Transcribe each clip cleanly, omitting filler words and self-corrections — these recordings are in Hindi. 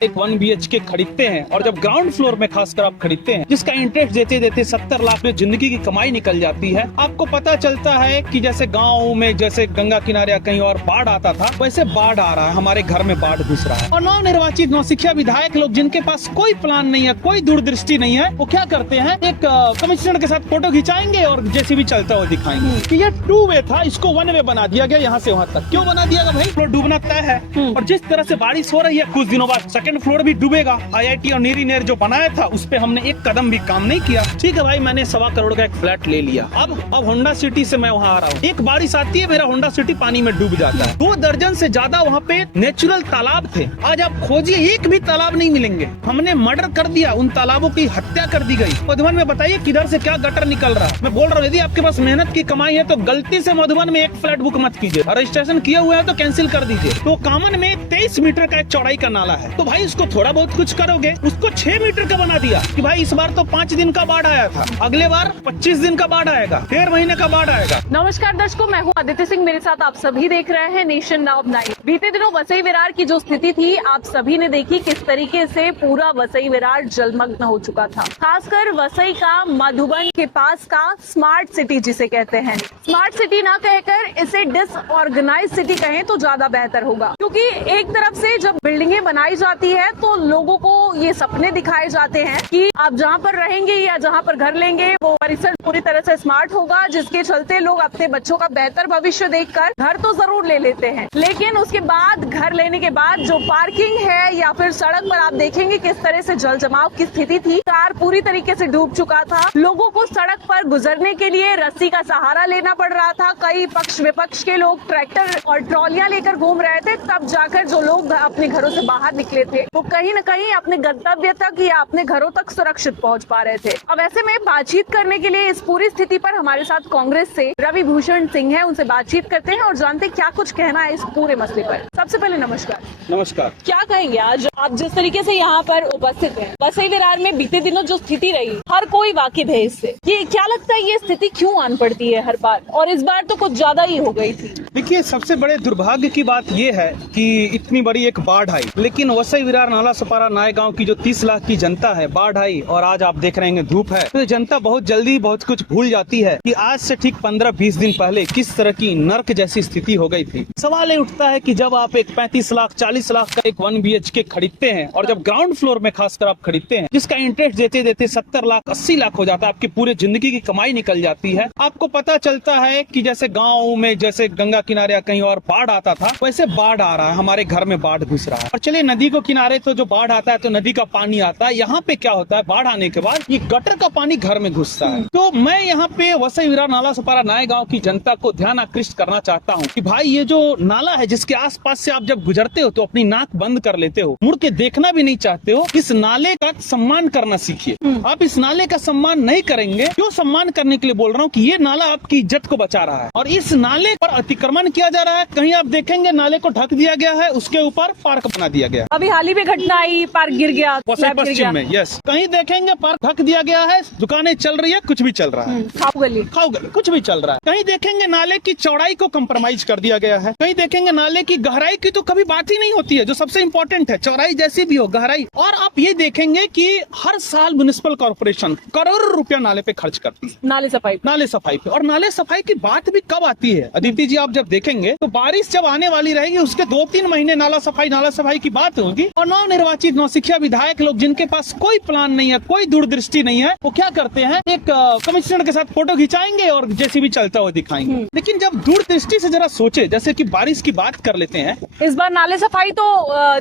एक 1 BHK खरीदते हैं और जब ग्राउंड फ्लोर में खासकर आप खरीदते हैं जिसका इंटरेस्ट देते देते 70 लाख में जिंदगी की कमाई निकल जाती है। आपको पता चलता है कि जैसे गाँव में जैसे गंगा किनारे या कहीं और बाढ़ आता था वैसे बाढ़ आ रहा है, हमारे घर में बाढ़ घुस रहा है। और नव निर्वाचित नौसिखिया विधायक लोग जिनके पास कोई प्लान नहीं है, कोई दूरदृष्टि नहीं है, वो क्या करते हैं, एक कमिश्नर के साथ फोटो खिंचाएंगे और जैसे भी चलता हुआ दिखाएंगे कि ये 2 वे था, इसको 1 वे बना दिया गया यहाँ से वहाँ तक। क्यों बना दिया भाई? फ्लोर डूबना तय है और जिस तरह से बारिश हो रही है कुछ दिनों बाद सेकंड फ्लोर भी डूबेगा। IIT और नीरी नेर जो बनाया था उस पे हमने एक कदम भी काम नहीं किया। ठीक है भाई, मैंने 1.25 करोड़ का एक फ्लैट ले लिया। अब होंडा सिटी से मैं वहाँ आ रहा हूँ, एक बारिश आती है मेरा होंडा सिटी पानी में डूब जाता है। 2 दर्जन से ज्यादा वहाँ पे नेचुरल तालाब थे, आज आप खोजिए एक भी तालाब नहीं मिलेंगे। हमने मर्डर कर दिया, उन तालाबों की हत्या कर दी गई। मधुबन में बताइए किधर से क्या गटर निकल रहा है। मैं बोल रहा हूँ यदि आपके पास मेहनत की कमाई है तो गलती से मधुबन में एक फ्लैट बुक मत कीजिए, रजिस्ट्रेशन किया हुआ है तो कैंसिल कर दीजिए। तो कामन में 23 मीटर का एक चौड़ाई का नाला है, तो भाई उसको थोड़ा बहुत कुछ करोगे, उसको 6 मीटर का बना दिया कि भाई इस बार तो 5 दिन का बाढ़ आया था, अगले बार 25 दिन का बाढ़ आएगा, 1.5 महीने का बाढ़ आएगा। नमस्कार दर्शकों, मैं हूं आदित्य सिंह, मेरे साथ आप सभी देख रहे हैं नेशन नाउ 9। बीते दिनों वसई विरार की जो स्थिति थी आप सभी ने देखी, किस तरीके से पूरा वसई विरार जलमग्न हो चुका था। खासकर वसई का मधुबन के पास का स्मार्ट सिटी जिसे कहते हैं, स्मार्ट सिटी ना कहकर इसे डिसऑर्गेनाइज सिटी कहें तो ज्यादा बेहतर होगा। क्योंकि एक तरफ से जब बिल्डिंगें बनाई जाती है तो लोगों को ये सपने दिखाए जाते हैं कि आप जहाँ पर रहेंगे या जहाँ पर घर लेंगे वो परिसर पूरी तरह से स्मार्ट होगा, जिसके चलते लोग अपने बच्चों का बेहतर भविष्य देखकर घर तो जरूर ले लेते हैं। लेकिन उसके बाद घर लेने के बाद जो पार्किंग है या फिर सड़क पर आप देखेंगे किस तरह से जल जमाव की स्थिति थी। कार पूरी तरीके से डूब चुका था, लोगों को सड़क पर गुजरने के लिए रस्सी का सहारा लेना पड़ रहा था। कई पक्ष विपक्ष के लोग ट्रैक्टर और ट्रॉलियां लेकर घूम रहे थे, तब जाकर जो लोग अपने घरों से बाहर निकले थे वो कहीं न कहीं अपने गंतव्य तक या अपने घरों तक सुरक्षित पहुंच पा रहे थे। अब ऐसे में बातचीत करने के लिए इस पूरी स्थिति पर हमारे साथ कांग्रेस से रवि भूषण सिंह है, उनसे बातचीत करते हैं और जानते हैं क्या कुछ कहना है इस पूरे मसले पर। सबसे पहले नमस्कार। नमस्कार। क्या कहेंगे आज आप जिस तरीके से यहाँ पर उपस्थित हैं, वसई विरार में बीते दिनों जो स्थिति रही हर कोई वाकिफ है इससे, ये क्या लगता है ये स्थिति क्यों आन पड़ती है हर बार, और इस बार तो कुछ ज्यादा ही हो गई थी? देखिए, सबसे बड़े दुर्भाग्य की बात ये है कि इतनी बड़ी एक बाढ़ आई, लेकिन वसई विरार नाला सपारा नाय गांव की जो 30 लाख की जनता है, बाढ़ आई और आज आप देख रहे हैं धूप है, तो जनता बहुत जल्दी बहुत कुछ भूल जाती है कि आज से ठीक 15-20 दिन पहले किस तरह की नर्क जैसी स्थिति हो गई थी। सवाल ये उठता है कि जब आप एक 35 लाख 40 लाख का एक 1 BHK खरीदते हैं और जब ग्राउंड फ्लोर में खासकर आप खरीदते हैं जिसका इंटरेस्ट देते देते 70 लाख 80 लाख हो जाता है, आपकी पूरे जिंदगी की कमाई निकल जाती है। आपको पता चलता है कि जैसे गाँव में जैसे गंगा किनारे या कहीं और बाढ़ आता था वैसे बाढ़ आ रहा है, हमारे घर में बाढ़ घुस रहा है। और चलिए नदी को किनारे तो जो बाढ़ आता है तो नदी का पानी आता है, यहाँ पे क्या होता है, बाढ़ आने के बाद ये गटर का पानी घर में घुसता है। तो मैं यहाँ पे वसई विरार नाला सपारा नाय गांव की जनता को ध्यान आकृष्ट करना चाहता हूँ कि भाई ये जो नाला है जिसके आसपास से आप जब गुजरते हो तो अपनी नाक बंद कर लेते हो, मुड़ के देखना भी नहीं चाहते हो। इस नाले का सम्मान करना सीखिए। आप इस नाले का सम्मान नहीं करेंगे, क्यों सम्मान करने के लिए बोल रहा हूँ कि ये नाला आपकी इज्जत को बचा रहा है और इस नाले पर अतिक्रमण किया जा रहा है। कहीं आप देखेंगे नाले को ढक दिया गया है, उसके ऊपर पार्क बना दिया गया। अभी हाल ही में घटना आई, पार्क गिर गया वसई पश्चिम में। यस, कहीं देखेंगे पार्क ढक दिया गया है, दुकानें चल रही है, कुछ भी चल रहा है, खाऊ गली कुछ भी चल रहा है। कहीं देखेंगे नाले की चौड़ाई को कंप्रोमाइज कर दिया गया है, कहीं देखेंगे नाले की गहराई की तो कभी बात ही नहीं होती है, जो सबसे इम्पोर्टेंट है, चौड़ाई जैसी भी हो गहराई। और आप ये देखेंगे कि हर साल म्युनिसिपल कॉर्पोरेशन करोड़ों रुपया नाले पे खर्च करती है, नाले सफाई पे। और नाले सफाई की बात भी कब आती है अदिति जी, आप जब देखेंगे तो बारिश जब आने वाली रहेगी उसके 2-3 महीने नाला सफाई की बात होगी। और नव निर्वाचित नौसिखिया विधायक लोग जिनके पास कोई प्लान नहीं है, कोई दूरदृष्टि नहीं है, वो क्या करते हैं, एक कमिश्नर के साथ फोटो खिंचाएंगे और जैसे भी चलता हुआ दिखाएंगे। लेकिन जब दूरदृष्टि से जरा सोचे, जैसे कि बारिश की बात कर लेते हैं, इस बार नाले सफाई तो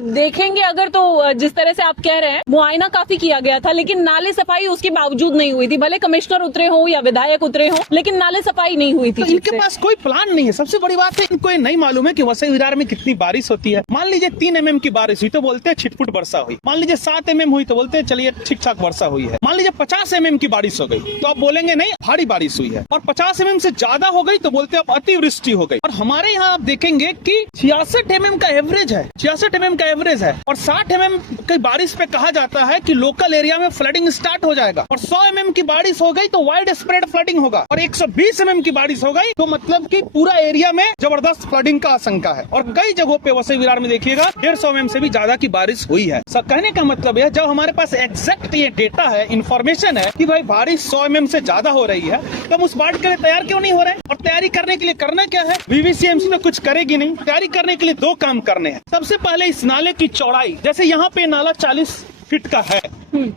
देखेंगे अगर तो जिस तरह से आप कह रहे हैं मुआयना काफी किया गया था, लेकिन नाले सफाई उसके बावजूद नहीं हुई थी। भले कमिश्नर उतरे हो या विधायक उतरे हो, लेकिन नाले सफाई नहीं हुई थी। तो इनके पास कोई प्लान नहीं है। सबसे बड़ी बात है, इनको ये नहीं मालूम है कि वसई विरार में कितनी बारिश होती है। मान लीजिए 3 mm की बारिश हुई तो बोलते हैं छिटपुट वर्षा हुई, मान लीजिए 7 mm हुई तो बोलते हैं चलिए ठीक ठाक तक वर्षा हुई है। मान लीजिए 50 mm की बारिश हो गई तो आप बोलेंगे नहीं भारी बारिश हुई है, और 50 mm से ज्यादा हो गई तो बोलते हैं अतिवृष्टि हो गई। और हमारे यहाँ आप देखेंगे कि 66 mm का एवरेज है, 66 mm का एवरेज है, और 60 mm की बारिश पे कहा जाता है कि लोकल एरिया में फ्लडिंग स्टार्ट हो जाएगा, और 100 mm की बारिश हो गई तो वाइड स्प्रेड फ्लडिंग होगा, और 120 mm की बारिश हो गई तो मतलब कि पूरा एरिया में जबरदस्त फ्लडिंग का आशंका है। और कई जगहों पे वसई विरार में देखिएगा 150 mm से भी ज्यादा की बारिश हुई है। कहने का मतलब है जब हमारे पास एग्जैक्ट ये डेटा है, इंफॉर्मेशन है कि भाई बारिश 100 mm से ज्यादा हो रही है, तो हम उस बाढ़ के लिए तैयार क्यों नहीं हो रहे हैं? और तैयारी करने के लिए करना क्या है? VVCMC तो कुछ करेगी नहीं। तैयारी करने के लिए दो काम करने हैं। सबसे पहले इस नाले की चौड़ाई, जैसे यहाँ पे नाला 40 फीट का है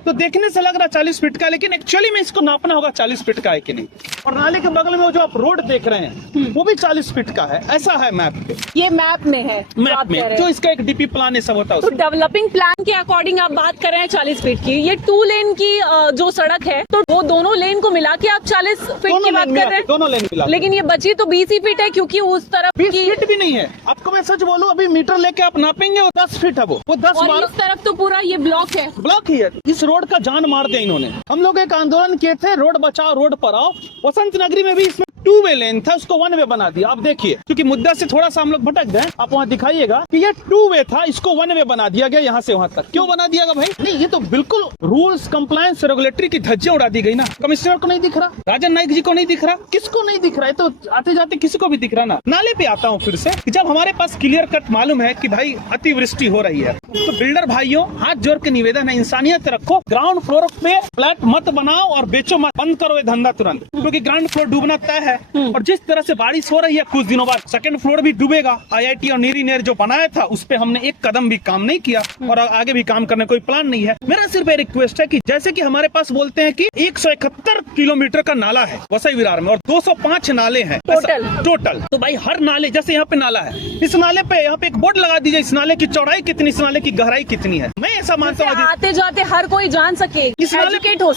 तो देखने से लग रहा 40 फीट का, लेकिन एक्चुअली में इसको नापना होगा 40 फीट का है कि नहीं। और नाले के बगल में जो आप रोड देख रहे हैं वो भी 40 फीट का है, ऐसा है मैप पे। ये मैप में है, मैप में जो इसका एक DP प्लान है सब होता है। तो डेवलपिंग प्लान के अकॉर्डिंग आप बात कर रहे हैं 40 फीट की। ये 2 लेन की जो सड़क है तो वो दोनों लेन को मिला के आप 40 फीट की बात कर रहे हैं? दोनों लेन मिला। लेकिन ये बची तो 20 ही फीट है, क्योंकि उस तरफ 20 की फीट भी नहीं है। आपको मैं सच बोलूं, अभी मीटर लेके आप नापेंगे वो 10 फीट है, वो 10 और 12 इस तरफ तो पूरा ये ब्लॉक है। ब्लॉक ही है। इस रोड का जान मार दिया इन्होंने। हम लोग एक आंदोलन किए थे, रोड बचाओ रोड पर आओ। वसंत नगरी में भी इसमें 2 वे लेन था, उसको 1 वे बना दिया। आप देखिए, क्योंकि मुद्दा से थोड़ा सा हम लोग भटक गए, आप वहाँ दिखाइएगा कि ये 2 वे था, इसको 1 वे बना दिया गया यहाँ से वहाँ तक। क्यों बना दिया गया भाई? नहीं, ये तो बिल्कुल रूल्स कंप्लायंस रेगुलेटरी की धज्जियां उड़ा दी गई ना। कमिश्नर को नहीं दिख रहा, राजन नाइक जी को नहीं दिख रहा, किसको नहीं दिख रहा है? तो आते जाते किसी को भी दिख रहा ना। नाले पे आता हूँ फिर से, जब हमारे पास क्लियर कट मालूम है कि भाई अतिवृष्टि हो रही है, तो बिल्डर भाइयों हाथ जोड़ के निवेदन है, इंसानियत रखो। ग्राउंड फ्लोर पे फ्लैट मत बनाओ और बेचो मत, बंद करो ये धंधा तुरंत, क्योंकि ग्राउंड फ्लोर डूबना तय है। और जिस तरह से बारिश हो रही है कुछ दिनों बाद सेकंड फ्लोर भी डूबेगा। IIT और नीरी नेर जो बनाया था उस पे हमने एक कदम भी काम नहीं किया और आगे भी काम करने कोई प्लान नहीं है। मेरा सिर्फ एक रिक्वेस्ट है कि जैसे कि हमारे पास बोलते हैं कि 171 किलोमीटर का नाला है वसई विरार में और 205 नाले हैं टोटल। तो भाई हर नाले, जैसे यहाँ पे नाला है, इस नाले पे यहाँ पे एक बोर्ड लगा दीजिए, इस नाले की चौड़ाई कितनी, इस नाले की गहराई कितनी है। मैं ऐसा मानता हूँ आते जाते हर कोई जान सके, एजुकेट हो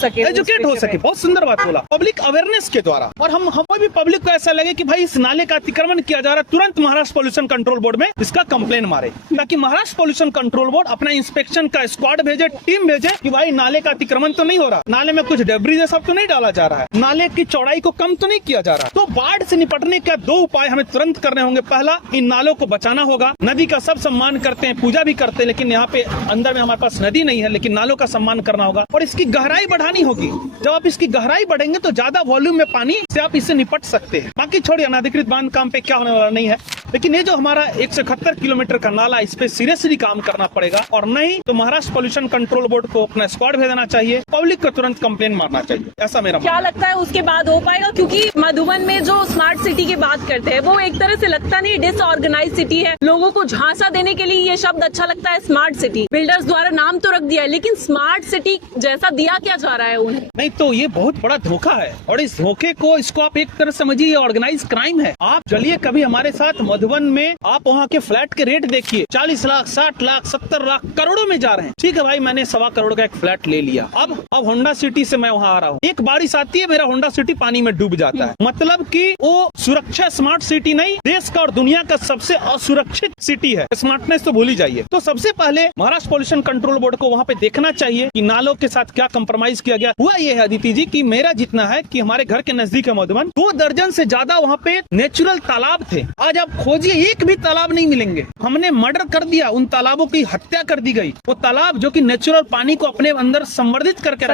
सके। बहुत सुंदर बात बोला, पब्लिक अवेयरनेस के द्वारा। और हम भी पब्लिक को ऐसा लगे कि भाई इस नाले का अतिक्रमण किया जा रहा है, तुरंत महाराष्ट्र पॉल्यूशन कंट्रोल बोर्ड में इसका कंप्लेन मारे, ताकि महाराष्ट्र पॉल्यूशन कंट्रोल बोर्ड अपना इंस्पेक्शन का स्क्वाड भेजे, टीम भेजे कि भाई नाले का अतिक्रमण तो नहीं हो रहा, नाले में कुछ डेब्रिस जैसा तो नहीं डाला जा रहा है, नाले की चौड़ाई को कम तो नहीं किया जा रहा। तो बाढ़ से निपटने के 2 उपाय हमें तुरंत करने होंगे। पहला, इन नालों को बचाना होगा। नदी का सब सम्मान करते हैं, पूजा भी करते हैं, लेकिन यहाँ पे अंदर में हमारे पास नदी नहीं है, लेकिन नालों का सम्मान करना होगा। और इसकी गहराई बढ़ानी होगी। जब आप इसकी गहराई बढ़ेंगे तो ज्यादा वॉल्यूम में पानी से आप इससे निपट सकते हैं। बाकी छोड़िए, अनाधिकृत बांध काम पे क्या होने वाला नहीं है, लेकिन ये जो हमारा 171 किलोमीटर का नाला, इस पे सीरियसली काम करना पड़ेगा। और नहीं तो महाराष्ट्र पॉल्यूशन कंट्रोल बोर्ड को अपना स्क्वाड भेजना चाहिए, पब्लिक को तुरंत कंप्लेन मारना चाहिए, ऐसा मेरा क्या लगता है उसके बाद हो पाएगा? क्योंकि मधुबन में जो स्मार्ट सिटी की बात करते हैं वो एक तरह से लगता नहीं, डिसऑर्गेनाइज सिटी है। लोगों को झांसा देने के लिए ये शब्द अच्छा लगता है, स्मार्ट सिटी। बिल्डर्स द्वारा नाम तो रख दिया है, लेकिन स्मार्ट सिटी जैसा दिया क्या जा रहा है उन्हें? नहीं, तो ये बहुत बड़ा धोखा है, और इस धोखे को, इसको आप एक तरह समझिए ऑर्गेनाइज क्राइम है। आप चलिए कभी हमारे साथ मधुबन में, आप वहाँ के फ्लैट के रेट देखिए, 40 लाख, 60 लाख, 70 लाख, करोड़ों में जा रहे हैं। ठीक है भाई, मैंने 1.25 करोड़ का एक फ्लैट ले लिया। अब होंडा सिटी से मैं वहाँ आ रहा हूँ, एक बारिश आती है, मेरा होंडा सिटी पानी में डूब जाता है। मतलब कि वो सुरक्षा स्मार्ट सिटी नहीं, देश का और दुनिया का सबसे असुरक्षित सिटी है। स्मार्टनेस तो भूल ही जाइए। तो सबसे पहले महाराष्ट्र पॉल्यूशन कंट्रोल बोर्ड को वहाँ पे देखना चाहिए कि नालों के साथ क्या कंप्रोमाइज किया गया। हुआ ये है अदिति जी कि मेरा जितना है कि हमारे घर के नजदीक है मधुबन, 2 दर्जन से ज्यादा वहाँ पे नेचुरल तालाब थे। आज आप खोजिए, एक भी तालाब नहीं मिलेंगे। हमने मर्डर कर दिया, उन तालाबों की हत्या कर दी गई। वो तालाब जो कि नेचुरल पानी को अपने अंदर संवर्धित करके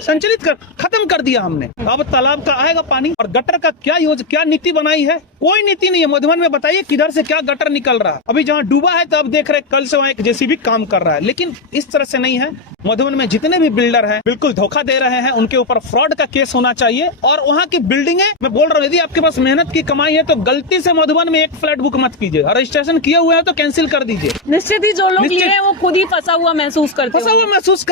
संचलित कर खत्म कर दिया हमने। अब तालाब का आएगा पानी। और गटर का क्या नीति बनाई है? कोई नीति नहीं है। मधुबन में बताइए किधर से क्या गटर निकल रहा है। अभी जहाँ डूबा है तो अब देख रहे कल से वहाँ एक JCB काम कर रहा है, लेकिन इस तरह से नहीं है। मधुबन में जितने भी बिल्डर हैं बिल्कुल धोखा दे रहे हैं, उनके ऊपर फ्रॉड का केस होना चाहिए। और वहाँ की बिल्डिंगें, मैं बोल रहा हूँ, यदि आपके पास मेहनत की कमाई है तो गलती से मधुबन में एक फ्लैट बुक मत कीजिए। रजिस्ट्रेशन किए हुए हैं तो कैंसिल कर दीजिए। निश्चित ही जो लोग लिए हैं वो खुद ही फंसा हुआ महसूस करते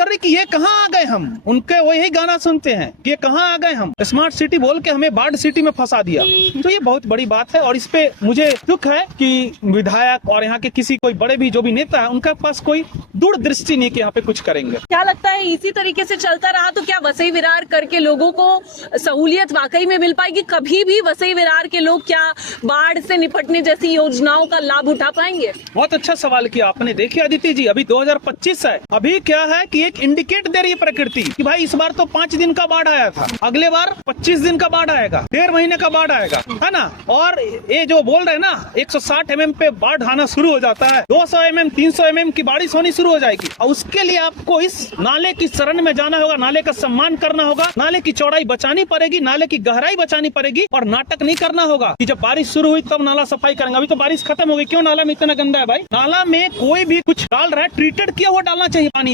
हैं कि ये कहाँ आ गए हम। उनके वही गाना सुनते हैं कि ये कहाँ आ गए हम, स्मार्ट सिटी बोल के हमें बाढ़ सिटी में फंसा दिया। तो ये बहुत बड़ी बात है और इस पे मुझे दुख है कि विधायक और यहाँ के किसी कोई बड़े भी जो भी नेता है, उनका पास कोई दूरदृष्टि नहीं कि यहाँ पे कुछ करेंगे। क्या लगता है इसी तरीके से चलता रहा तो क्या वसई विरार करके लोगों को सहूलियत वाकई में मिल पाएगी? कभी भी वसई विरार के लोग क्या बाढ़ से निपटने जैसी योजनाओं का लाभ उठा पाएंगे? बहुत अच्छा सवाल किया आपने। देखिए अदिति जी, अभी 2025 है, अभी क्या है कि एक इंडिकेट दे रही है प्रकृति कि भाई इस बार तो 5 दिन का बाढ़ आया था, अगले बार 25 दिन का बाढ़ आएगा, 1.5 महीने का बाढ़ आएगा, है ना। और ये जो बोल रहे हैं ना 160 mm पे बाढ़ आना शुरू हो जाता है, 200 mm 300 mm की बारिश होनी शुरू हो जाएगी। और उसके लिए आपको इस नाले की शरण में जाना होगा, नाले का सम्मान करना होगा, नाले की चौड़ाई बचानी पड़ेगी, नाले की गहराई बचानी पड़ेगी और नाटक नहीं करना होगा कि जब बारिश शुरू हुई तब नाला सफाई करेंगे। अभी तो बारिश खत्म हो गई, क्यों नाला में इतना गंदा है भाई? नाला में कोई भी कुछ डाल रहा है, ट्रीटेड किया हुआ डालना चाहिए पानी।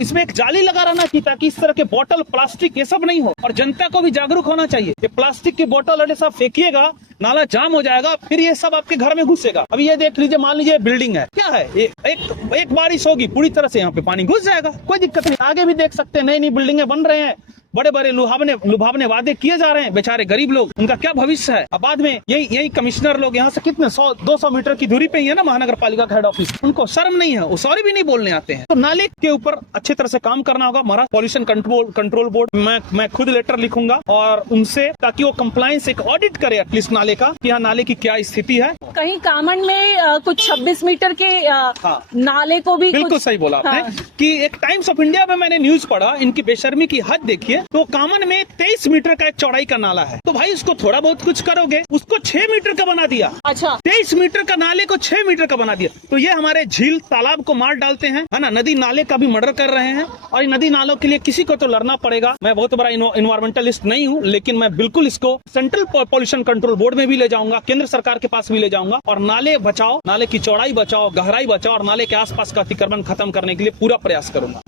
इसमें एक जाली लगा रहना चाहिए ताकि इस तरह के बोतल प्लास्टिक ये सब नहीं हो। और जनता को भी जागरूक होना चाहिए। ये प्लास्टिक की बोतल अरे सब फेंकिएगा, नाला जाम हो जाएगा, फिर ये सब आपके घर में घुसेगा। अभी ये देख लीजिए, मान लीजिए बिल्डिंग है, क्या है एक बारिश होगी पूरी तरह से यहाँ पे पानी घुस जाएगा, कोई दिक्कत नहीं। आगे भी देख सकते हैं, नई नई बिल्डिंगे बन रहे हैं, बड़े बड़े लुभावने वादे किए जा रहे हैं। बेचारे गरीब लोग, उनका क्या भविष्य है? अब बाद में यही कमिश्नर लोग यहाँ से कितने 100-200 मीटर की दूरी पे ही है ना महानगर पालिका का हेड ऑफिस, उनको शर्म नहीं है, वो सॉरी भी नहीं बोलने आते हैं। तो नाले के ऊपर अच्छी तरह से काम करना होगा। महाराष्ट्र पॉल्यूशन कंट्रोल बोर्ड मैं खुद लेटर लिखूंगा और उनसे, ताकि वो कंप्लायंस एक ऑडिट करे एटलीस्ट नाले का कि यहाँ नाले की क्या स्थिति है। कहीं कामन में कुछ 26 मीटर के नाले को भी बिल्कुल सही बोला आपने कि एक टाइम्स ऑफ इंडिया में मैंने न्यूज पढ़ा, इनकी बेशर्मी की हद देखिए। तो कामन में 23 मीटर का एक चौड़ाई का नाला है, तो भाई उसको थोड़ा बहुत कुछ करोगे, उसको 6 मीटर का बना दिया। अच्छा, 23 मीटर का नाले को 6 मीटर का बना दिया। तो ये हमारे झील तालाब को मार डालते हैं, है ना। नदी नाले का भी मर्डर कर रहे हैं और नदी नालों के लिए किसी को तो लड़ना पड़ेगा। मैं बहुत बड़ा इन्वायरमेंटलिस्ट नहीं हूँ, लेकिन मैं बिल्कुल इसको सेंट्रल पॉल्यूशन कंट्रोल बोर्ड में भी ले जाऊंगा, केंद्र सरकार के पास भी ले जाऊंगा और नाले बचाओ, नाले की चौड़ाई बचाओ, गहराई बचाओ और नाले के आसपास का अतिक्रमण खत्म करने के लिए पूरा प्रयास करूंगा।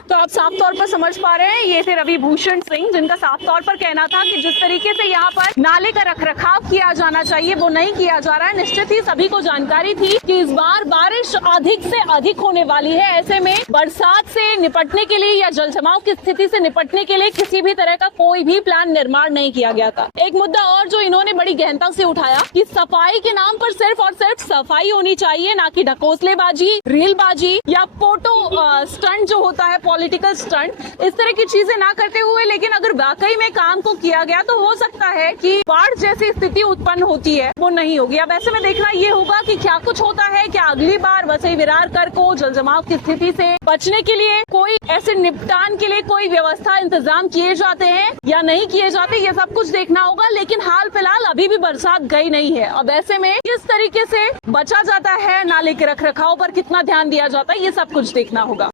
तो आप साफ तौर पर समझ पा रहे हैं, ये थे रवि भूषण सिंह, जिनका साफ तौर पर कहना था कि जिस तरीके से यहाँ पर नाले का रखरखाव किया जाना चाहिए वो नहीं किया जा रहा है। निश्चित ही सभी को जानकारी थी कि इस बार बारिश अधिक से अधिक होने वाली है। ऐसे में बरसात से निपटने के लिए या जल जमाव की स्थिति से निपटने के लिए किसी भी तरह का कोई भी प्लान निर्माण नहीं किया गया था। एक मुद्दा और जो इन्होंने बड़ी गहनता से उठाया कि सफाई के नाम पर सिर्फ और सिर्फ सफाई होनी चाहिए, ना कि ढकोसलेबाजी, रीलबाजी या फोटो स्टंट जो होता है, पॉलिटिकल स्टंट, इस तरह की चीजें ना करते हुए, लेकिन अगर वाकई में काम को किया गया तो हो सकता है कि बाढ़ जैसी स्थिति उत्पन्न होती है वो नहीं होगी। अब ऐसे में देखना ये होगा कि क्या कुछ होता है, क्या अगली बार वसई विरार कर को जल जमाव की स्थिति से बचने के लिए कोई ऐसे निपटान के लिए कोई व्यवस्था इंतजाम किए जाते हैं या नहीं किए जाते, ये सब कुछ देखना होगा। लेकिन हाल फिलहाल अभी भी बरसात गई नहीं है। अब ऐसे में किस तरीके से बचा जाता है, नाले के रखरखाव पर कितना ध्यान दिया जाता है, ये सब कुछ देखना होगा।